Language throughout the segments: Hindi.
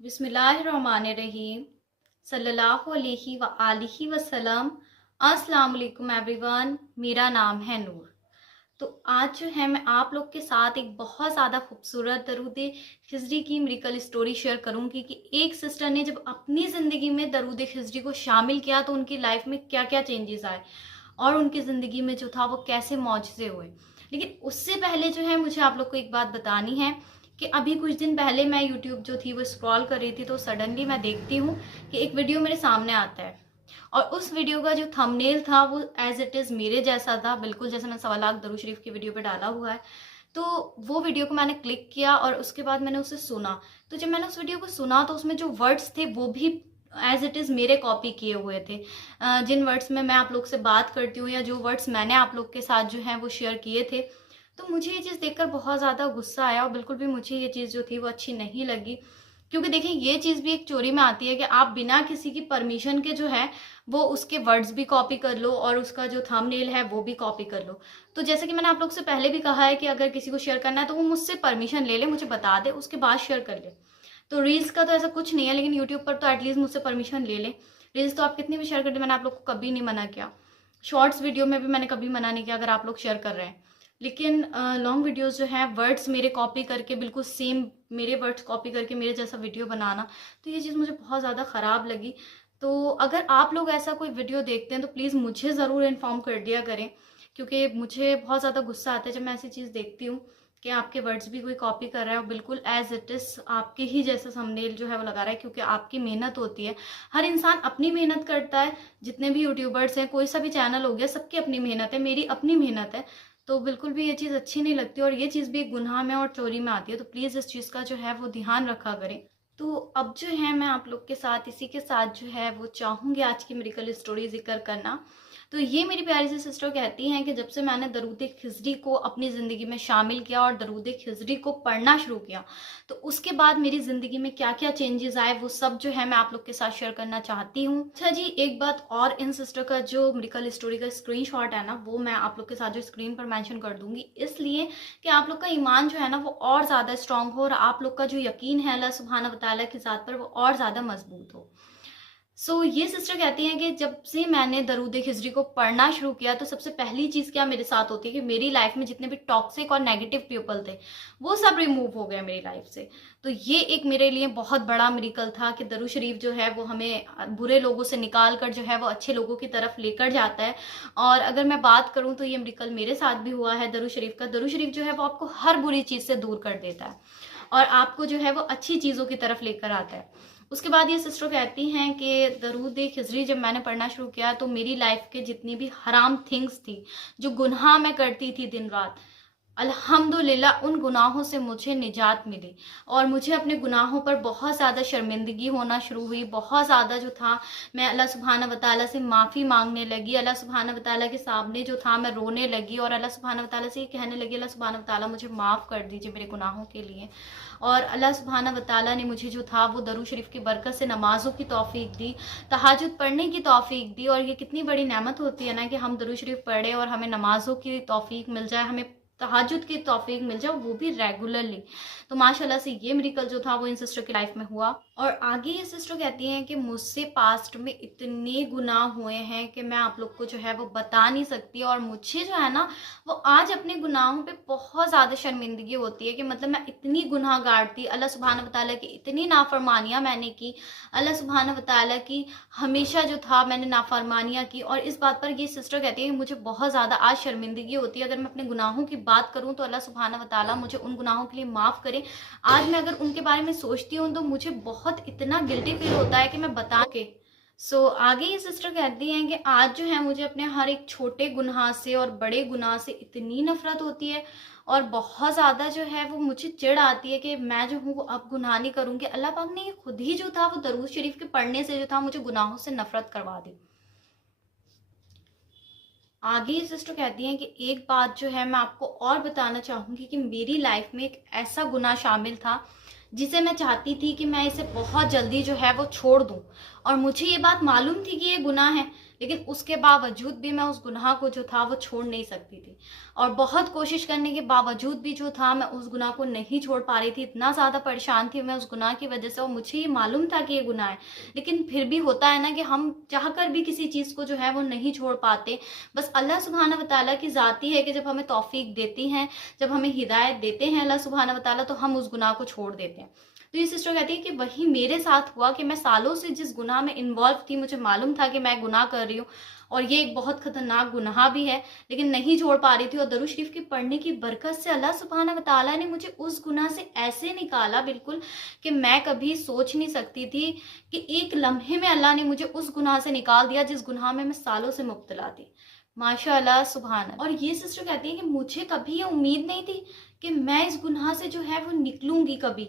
बिस्मिल्लाहिर्रहमानिर्रहीम सल्लल्लाहु अलैहि व आलिहि वसल्लम। अस्सलाम वालेकुम एवरीवन, मेरा नाम है नूर। तो आज जो है मैं आप लोग के साथ एक बहुत ज़्यादा खूबसूरत दरूद खिज़री की मिरेकल स्टोरी शेयर करूंगी कि एक सिस्टर ने जब अपनी ज़िंदगी में दरूद खिज़री को शामिल किया तो उनकी लाइफ में क्या क्या चेंजेस आए और उनकी ज़िंदगी में जो था वो कैसे मौजज़े हुए। लेकिन उससे पहले जो है मुझे आप लोग को एक बात बतानी है कि अभी कुछ दिन पहले मैं यूट्यूब जो थी वो स्क्रॉल कर रही थी तो सडनली मैं देखती हूँ कि एक वीडियो मेरे सामने आता है और उस वीडियो का जो थंबनेल था वो एज इट इज़ मेरे जैसा था, बिल्कुल जैसे मैंने 1.25 लाख दरूद शरीफ की वीडियो पे डाला हुआ है। तो वो वीडियो को मैंने क्लिक किया और उसके बाद मैंने उसे सुना। तो जब मैंने उस वीडियो को सुना तो उसमें जो वर्ड्स थे वो भी एज इट इज़ मेरे कॉपी किए हुए थे। जिन वर्ड्स में मैं आप लोग से बात करती हूँ या जो वर्ड्स मैंने आप लोग के साथ जो है वो शेयर किए थे, तो मुझे ये चीज़ देखकर बहुत ज़्यादा गुस्सा आया और बिल्कुल भी मुझे ये चीज़ जो थी वो अच्छी नहीं लगी। क्योंकि देखिए ये चीज़ भी एक चोरी में आती है कि आप बिना किसी की परमिशन के जो है वो उसके वर्ड्स भी कॉपी कर लो और उसका जो थंबनेल है वो भी कॉपी कर लो। तो जैसे कि मैंने आप लोग से पहले भी कहा है कि अगर किसी को शेयर करना है तो वो मुझसे परमिशन ले ले, मुझे बता दे, उसके बाद शेयर कर ले। तो रील्स का तो ऐसा कुछ नहीं है, लेकिन यूट्यूब पर तो एटलीस्ट मुझसे परमिशन ले ले। रील्स तो आप कितनी भी शेयर कर दे, मैंने आप लोग को कभी नहीं मना किया। शॉर्ट्स वीडियो में भी मैंने कभी मना नहीं किया अगर आप लोग शेयर कर रहे हैं। लेकिन लॉन्ग वीडियोस जो हैं वर्ड्स मेरे कॉपी करके बिल्कुल सेम मेरे वर्ड्स कॉपी करके मेरे जैसा वीडियो बनाना, तो ये चीज़ मुझे बहुत ज़्यादा ख़राब लगी। तो अगर आप लोग ऐसा कोई वीडियो देखते हैं तो प्लीज़ मुझे ज़रूर इन्फॉर्म कर दिया करें, क्योंकि मुझे बहुत ज़्यादा गुस्सा आता है जब मैं ऐसी चीज़ देखती हूँ कि आपके वर्ड्स भी कोई कॉपी कर रहा है और बिल्कुल एज इट इज़ आपके ही जैसा थंबनेल जो है वो लगा रहा है, क्योंकि आपकी मेहनत होती है। हर इंसान अपनी मेहनत करता है, जितने भी यूट्यूबर्स हैं, कोई सा भी चैनल हो गया, सबकी अपनी मेहनत है, मेरी अपनी मेहनत है। तो बिल्कुल भी ये चीज़ अच्छी नहीं लगती और ये चीज़ भी एक गुनाह में और चोरी में आती है। तो प्लीज़ इस चीज़ का जो है वो ध्यान रखा करें। तो अब जो है मैं आप लोग के साथ इसी के साथ जो है वो चाहूँगी आज की मिरेकल स्टोरी ज़िक्र करना। तो ये मेरी प्यारी सी सिस्टर कहती हैं कि जब से मैंने दरूद खिज़री को अपनी ज़िंदगी में शामिल किया और दरूद खिज़री को पढ़ना शुरू किया, तो उसके बाद मेरी ज़िंदगी में क्या-क्या चेंजेस आए वो सब जो है मैं आप लोग के साथ शेयर करना चाहती हूँ। अच्छा जी, एक बात और, इन सिस्टर का जो मिरेकल स्टोरी का स्क्रीनशॉट है ना, वो मैं आप लोग के साथ जो स्क्रीन पर मेंशन कर दूँगी, इसलिए कि आप लोग का ईमान जो है ना वो और ज़्यादा स्ट्रॉन्ग हो और आप लोग का जो यकीन है अल्लाह सुब्हानहू व तआला की ज़ात पर वो और ज़्यादा मजबूत हो। ये सिस्टर कहती हैं कि जब से मैंने दरूद खिज़री को पढ़ना शुरू किया तो सबसे पहली चीज़ क्या मेरे साथ होती है कि मेरी लाइफ में जितने भी टॉक्सिक और नेगेटिव पीपल थे वो सब रिमूव हो गए मेरी लाइफ से। तो ये एक मेरे लिए बहुत बड़ा मिरेकल था कि दरूद शरीफ जो है वो हमें बुरे लोगों से निकाल कर जो है वो अच्छे लोगों की तरफ लेकर जाता है। और अगर मैं बात करूँ तो ये मिरेकल मेरे साथ भी हुआ है दरूद शरीफ का। दरूद शरीफ जो है वो आपको हर बुरी चीज़ से दूर कर देता है और आपको जो है वो अच्छी चीज़ों की तरफ लेकर आता है। उसके बाद ये सिस्टर कहती हैं कि दरूद खिज़री जब मैंने पढ़ना शुरू किया तो मेरी लाइफ के जितनी भी हराम थिंग्स थी, जो गुनाह मैं करती थी दिन रात, अल्हम्दुलिल्लाह उन गुनाहों से मुझे निजात मिली और मुझे अपने गुनाहों पर बहुत ज़्यादा शर्मिंदगी होना शुरू हुई। बहुत ज़्यादा जो था मैं अल्लाह सुब्हाना व तआला से माफ़ी मांगने लगी। अल्लाह सुब्हाना व तआला के सामने जो था मैं रोने लगी और अल्लाह सुब्हाना व तआला से ये कहने लगी, अल्लाह सुब्हाना व तआला मुझे माफ़ कर दीजिए मेरे गुनाहों के लिए। और अल्लाह सुब्हाना व तआला ने मुझे जो था वो दरूद शरीफ की बरकत से नमाज़ों की तौफ़ीक दी, तहज्जुद पढ़ने की तौफ़ीक दी। और ये कितनी बड़ी नेमत होती है ना कि हम दरूद शरीफ पढ़ें और हमें नमाज़ों की तौफ़ीक मिल जाए, हमें तहज्जुद की तौफीक मिल जाए, वो भी रेगुलरली। तो माशाल्लाह से ये मिरेकल जो था वो इन सिस्टर की लाइफ में हुआ। और आगे ये सिस्टर कहती हैं कि मुझसे पास्ट में इतने गुनाह हुए हैं कि मैं आप लोग को जो है वो बता नहीं सकती और मुझे जो है ना वो आज अपने गुनाहों पे बहुत ज़्यादा शर्मिंदगी होती है कि मतलब मैं इतनी गुनाहगार थी। अल्लाह सुब्हानहू व तआला की इतनी नाफरमानियाँ मैंने की, अल्लाह सुब्हानहू व तआला की हमेशा जो था मैंने नाफरमानियाँ की। और इस बात पर ये सिस्टर कहती है कि मुझे बहुत ज़्यादा आज शर्मिंदगी होती है। अगर मैं अपने गुनाहों की बात करूँ तो अल्लाह सुब्हानहू व तआला मुझे उन गुनाहों के लिए माफ़ करे। आज मैं अगर उनके बारे में सोचती हूँ तो मुझे बहुत इतना गिल्टी फील होता है कि मैं बता के। आगे ये सिस्टर कहती हैं कि आज जो है मुझे अपने हर एक छोटे गुनाह से और बड़े गुनाह से इतनी नफरत होती है और बहुत ज़्यादा जो है वो मुझे चिढ़ आती है कि मैं जो हूँ वो अब गुनाह नहीं करूँगी। अल्लाह पाक ने ये खुद ही जो था वो दरूद शरीफ के पढ़ने से जो था मुझे गुनाहों से नफरत करवा दी। आगे ये सिस्टर कहती हैं कि एक बात जो है मैं आपको और बताना चाहूँगी कि मेरी लाइफ में एक ऐसा गुनाह शामिल था जिसे मैं चाहती थी कि मैं इसे बहुत जल्दी जो है वो छोड़ दूं। और मुझे ये बात मालूम थी कि ये गुनाह है, लेकिन उसके बावजूद भी मैं उस गुनाह को जो था वो छोड़ नहीं सकती थी। और बहुत कोशिश करने के बावजूद भी जो था मैं उस गुनाह को नहीं छोड़ पा रही थी। इतना ज़्यादा परेशान थी मैं उस गुनाह की वजह से, और मुझे ये मालूम था कि ये गुनाह है, लेकिन फिर भी होता है ना कि हम चाहकर भी किसी चीज़ को जो है वो नहीं छोड़ पाते। बस अल्लाह सुब्हाना व तआला की ज़ाती है कि जब हमें तौफीक देती हैं, जब हमें हिदायत देते हैं अल्लाह सुब्हाना व तआला, तो हम उस गुनाह को छोड़ देते हैं। तो ये सिस्टर कहती है कि वही मेरे साथ हुआ कि मैं सालों से जिस गुनाह में इन्वॉल्व थी, मुझे मालूम था कि मैं गुनाह कर रही हूँ और ये एक बहुत खतरनाक गुनाह भी है, लेकिन नहीं छोड़ पा रही थी। और दरूद शरीफ के पढ़ने की बरकत से अल्लाह सुब्हाना व तआला ने मुझे उस गुनाह से ऐसे निकाला बिल्कुल कि मैं कभी सोच नहीं सकती थी कि एक लम्हे में अल्लाह ने मुझे उस गुनाह से निकाल दिया जिस गुनाह में मैं सालों से मुब्तला थी। माशाअल्लाह सुभान अल्लाह। और ये सिस्टर कहती है कि मुझे कभी ये उम्मीद नहीं थी कि मैं इस गुनाह से जो है वो निकलूंगी कभी।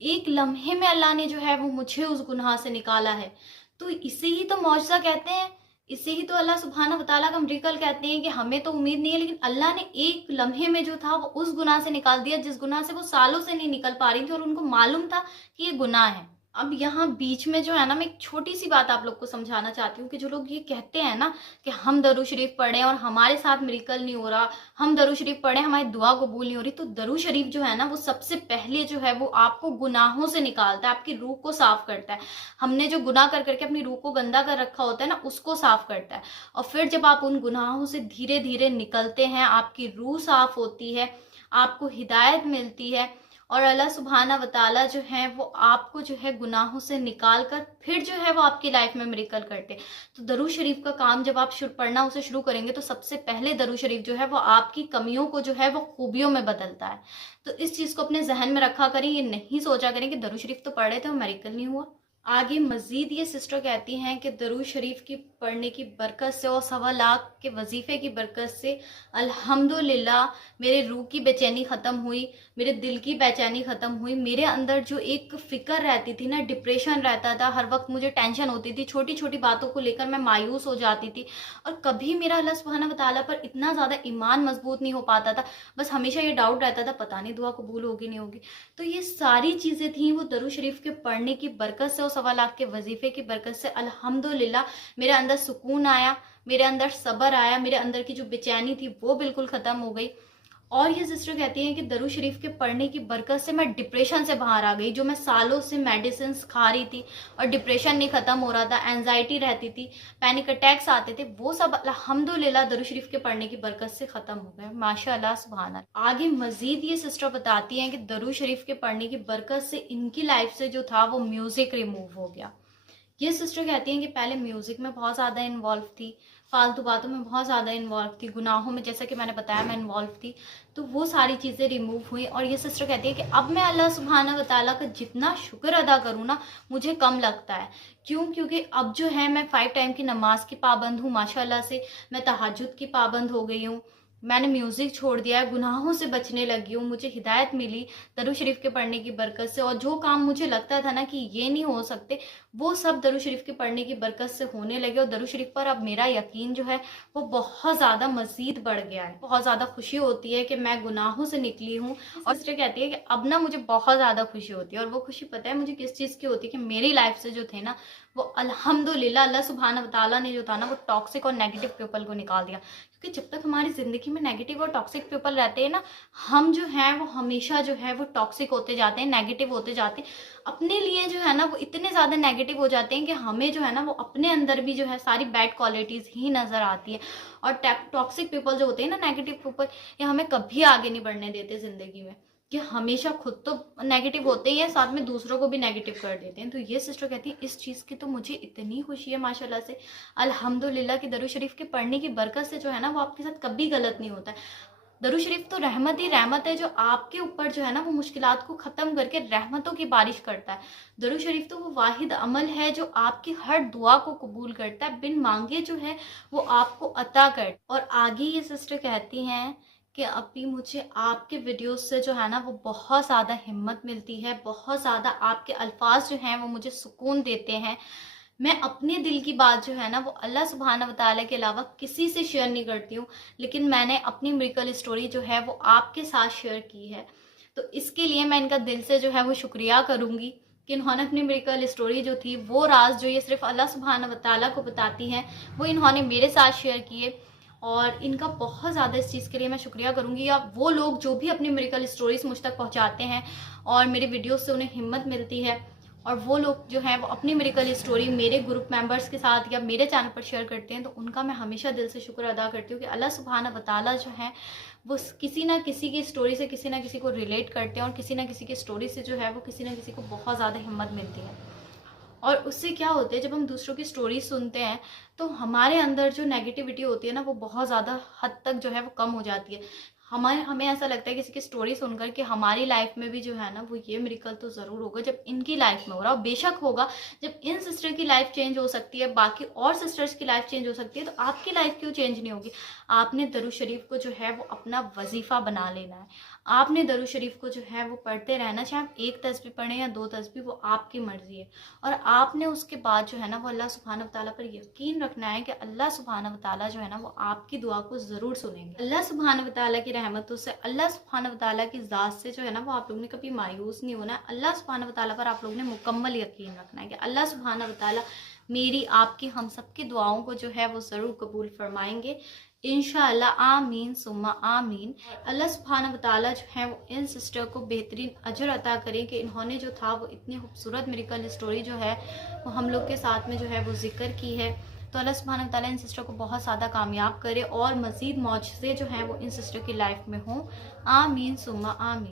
एक लम्हे में अल्लाह ने जो है वो मुझे उस गुनाह से निकाला है। तो इसे ही तो मौजज़ा कहते हैं, इसे ही तो अल्लाह सुब्हानहू व तआला का मिरेकल कहते हैं कि हमें तो उम्मीद नहीं है, लेकिन अल्लाह ने एक लम्हे में जो था वो उस गुनाह से निकाल दिया जिस गुनाह से वो सालों से नहीं निकल पा रही थी, और उनको मालूम था कि ये गुनाह है। अब यहाँ बीच में जो है ना, मैं एक छोटी सी बात आप लोग को समझाना चाहती हूँ कि जो लोग ये कहते हैं ना कि हम दरूद शरीफ पढ़ें और हमारे साथ मिरेकल नहीं हो रहा, हम दरूद शरीफ पढ़ें हमारी दुआ कबूल नहीं हो रही, तो दरूद शरीफ जो है ना वो सबसे पहले जो है वो आपको गुनाहों से निकालता है, आपकी रूह को साफ करता है। हमने जो गुनाह कर करके अपनी रूह को गंदा कर रखा होता है ना, उसको साफ करता है। और फिर जब आप उन गुनाहों से धीरे धीरे निकलते हैं, आपकी रूह साफ होती है, आपको हिदायत मिलती है, और अल्लाह सुब्हाना व तआला जो है वो आपको जो है गुनाहों से निकाल कर फिर जो है वो आपकी लाइफ में मिरेकल करते हैं। तो दरूद शरीफ का काम जब आप पढ़ना उसे शुरू करेंगे, तो सबसे पहले दरूद शरीफ जो है वो आपकी कमियों को जो है वो खूबियों में बदलता है। तो इस चीज़ को अपने जहन में रखा करें, ये नहीं सोचा करें कि दरूद शरीफ तो पढ़ रहे थे और मिरेकल नहीं हुआ। आगे मजीद ये सिस्टर कहती हैं कि दरूद शरीफ की पढ़ने की बरकत से और 1.25 के वजीफे की बरकत से अल्हम्दुलिल्लाह मेरे रूह की बेचैनी ख़त्म हुई, मेरे दिल की बेचैनी ख़त्म हुई। मेरे अंदर जो एक फ़िक्र रहती थी ना, डिप्रेशन रहता था, हर वक्त मुझे टेंशन होती थी, छोटी छोटी बातों को लेकर मैं मायूस हो जाती थी, और कभी मेरा अल्लाह सुब्हाना व तआला पर इतना ज़्यादा ईमान मजबूत नहीं हो पाता था। बस हमेशा ये डाउट रहता था पता नहीं दुआ कबूल होगी नहीं होगी। तो ये सारी चीज़ें थी वो दरूद शरीफ के पढ़ने की बरकत से और 1.25 के वजीफे की बरकत से अल्हम्दुलिल्लाह मेरे अंदर सुकून आया, मेरे अंदर सब्र आया, मेरे अंदर की जो बेचैनी थी वो बिल्कुल ख़त्म हो गई। और ये सिस्टर कहती हैं कि दरूद शरीफ के पढ़ने की बरकत से मैं डिप्रेशन से बाहर आ गई। जो मैं सालों से मेडिसिन खा रही थी और डिप्रेशन नहीं ख़त्म हो रहा था, एंजाइटी रहती थी, पैनिक अटैक्स आते थे, वो सब अल्हम्दुलिल्लाह दरूद शरीफ के पढ़ने की बरकत से ख़त्म हो गए। माशाअल्लाह सुभान अल्लाह। आगे मजीद ये सिस्टर बताती हैं कि दरूद शरीफ के पढ़ने की बरकत से इनकी लाइफ से जो था वो म्यूज़िक रिमूव हो गया। ये सिस्टर कहती हैं कि पहले म्यूज़िक में बहुत ज़्यादा इन्वॉल्व थी, फालतू बातों में बहुत ज़्यादा इन्वॉल्व थी, गुनाहों में जैसा कि मैंने बताया मैं इन्वॉल्व थी, तो वो सारी चीज़ें रिमूव हुई। और ये सिस्टर कहती है कि अब मैं अल्लाह सुब्हाना व तआला का जितना शुक्र अदा करूँ ना, मुझे कम लगता है। क्यों? क्योंकि अब जो है मैं 5 टाइम की नमाज की पाबंद हूँ माशाल्लाह से, मैं तहज्जुद की पाबंद हो गई हूँ, मैंने म्यूज़िक छोड़ दिया है, गुनाहों से बचने लगी हूँ, मुझे हिदायत मिली दरूद शरीफ के पढ़ने की बरकत से। और जो काम मुझे लगता था ना कि ये नहीं हो सकते, वो सब दरूद शरीफ के पढ़ने की बरकत से होने लगे। और दरूद शरीफ पर अब मेरा यकीन जो है वो बहुत ज़्यादा मज़ीद बढ़ गया है। बहुत ज़्यादा खुशी होती है कि मैं गुनाहों से निकली हूँ। और सिस्टर कहती है कि अब ना मुझे बहुत ज़्यादा खुशी होती है, और वो खुशी पता है मुझे किस चीज़ की होती है कि मेरी लाइफ से जो थे ना वो अल्हम्दुलिल्लाह अल्लाह सुब्हाना व तआला ने जो था ना वो टॉक्सिक और नेगेटिव पीपल को निकाल दिया। क्योंकि जब तक हमारी ज़िंदगी में नेगेटिव और टॉक्सिक पीपल रहते हैं ना, हम जो हैं वो हमेशा जो है वो टॉक्सिक होते जाते हैं, नेगेटिव होते जाते हैं, अपने लिए जो है ना वो इतने ज़्यादा नेगेटिव हो जाते हैं कि हमें जो है ना वो अपने अंदर भी जो है सारी बैड क्वालिटीज़ ही नज़र आती है। और टॉक्सिक पीपल जो होते हैं ना, नेगेटिव पीपल, ये हमें कभी आगे नहीं बढ़ने देते ज़िंदगी में, कि हमेशा खुद तो नेगेटिव होते ही हैं, साथ में दूसरों को भी नेगेटिव कर देते हैं। तो ये सिस्टर कहती है इस चीज़ की तो मुझे इतनी खुशी है माशाल्लाह से, अल्हम्दुलिल्लाह कि दरूद शरीफ के पढ़ने की बरकत से जो है ना वो आपके साथ कभी गलत नहीं होता है। दरूद शरीफ तो रहमत ही रहमत है, जो आपके ऊपर जो है ना वो मुश्किलात को ख़त्म करके रहमतों की बारिश करता है। दरूद शरीफ तो वो वाहिद अमल है जो आपकी हर दुआ को कबूल करता है, बिन मांगे जो है वो आपको अता कर। और आगे ये सिस्टर कहती हैं कि अभी मुझे आपके वीडियोस से जो है ना वो बहुत ज़्यादा हिम्मत मिलती है, बहुत ज़्यादा आपके अल्फाज जो हैं वो मुझे सुकून देते हैं। मैं अपने दिल की बात जो है ना वो अल्लाह सुब्हाना व तआला के अलावा किसी से शेयर नहीं करती हूँ, लेकिन मैंने अपनी मिरेकल स्टोरी जो है वो आपके साथ शेयर की है। तो इसके लिए मैं इनका दिल से जो है वो शुक्रिया करूँगी कि इन्होंने अपनी मिरेकल स्टोरी जो थी, वो राज जो ये सिर्फ अल्लाह सुब्हानहू व तआला को बताती हैं, वो इन्होंने मेरे साथ शेयर किए। और इनका बहुत ज़्यादा इस चीज़ के लिए मैं शुक्रिया करूँगी। या वो लोग जो भी अपनी मिरेकल स्टोरीज़ मुझ तक पहुँचाते हैं और मेरे वीडियोज़ से उन्हें हिम्मत मिलती है, और वो लोग जो हैं वो अपनी मिरेकल स्टोरी मेरे ग्रुप मेंबर्स के साथ या मेरे चैनल पर शेयर करते हैं, तो उनका मैं हमेशा दिल से शुक्र अदा करती हूँ कि अल्लाह सुब्हानहू व तआला जो है वो किसी ना किसी की स्टोरी से किसी ना किसी को रिलेट करते हैं, और किसी ना किसी की स्टोरी से जो है वो किसी ना किसी को बहुत ज़्यादा हिम्मत मिलती है। और उससे क्या होता है, जब हम दूसरों की स्टोरी सुनते हैं तो हमारे अंदर जो नेगेटिविटी होती है ना, वो बहुत ज़्यादा हद तक जो है वो कम हो जाती है। हमें ऐसा लगता है किसी की स्टोरी सुनकर कि हमारी लाइफ में भी जो है ना वो ये मिरेकल तो ज़रूर होगा जब इनकी लाइफ में हो रहा हो। बेशक होगा, जब इन सिस्टर की लाइफ चेंज हो सकती है, बाकी और सिस्टर्स की लाइफ चेंज हो सकती है, तो आपकी लाइफ क्यों चेंज नहीं होगी। आपने दरूद शरीफ को जो है वो अपना वजीफ़ा बना लेना है। आपने दरूद शरीफ को जो है वो पढ़ते रहना, चाहे आप 1 तस्बीह पढ़ें या 2 तस्बीह, वो आपकी मर्ज़ी है। और आपने उसके बाद जो है ना वो अल्लाह सुब्हानहू व तआला पर यकीन रखना है कि अल्लाह सुब्हानहू व तआला जो है ना वो आपकी दुआ को ज़रूर सुनेंगे। अल्लाह सुब्हानहू व तआला की रहमतों से, अल्लाह सुब्हानहू व तआला की ज़ात से जो है ना वो आप लोगों ने कभी मायूस नहीं होना है। अल्लाह सुब्हानहू व तआला पर आप लोगों ने मुकम्मल यकीन रखना है कि अल्लाह सुब्हानहू व तआला मेरी, आपकी, हम सब की दुआओं को जो है वो ज़रूर कबूल फरमाएंगे इंशाअल्लाह। आमीन सुम्मा आमीन। अल्लाह सुब्हानहू व तआला जो है वो इन सिस्टर को बेहतरीन अजर अता करें कि इन्होंने जो था वो इतनी खूबसूरत मिरेकल स्टोरी जो है वो हम लोग के साथ में जो है वो जिक्र की है। तो अल्लाह सुब्हानहू व तआला इन सिस्टर को बहुत ज़्यादा कामयाब करे और मज़ीद मौजज़े जो हैं वो इन सिस्टर की लाइफ में हों। आमीन सुम्मा आमीन।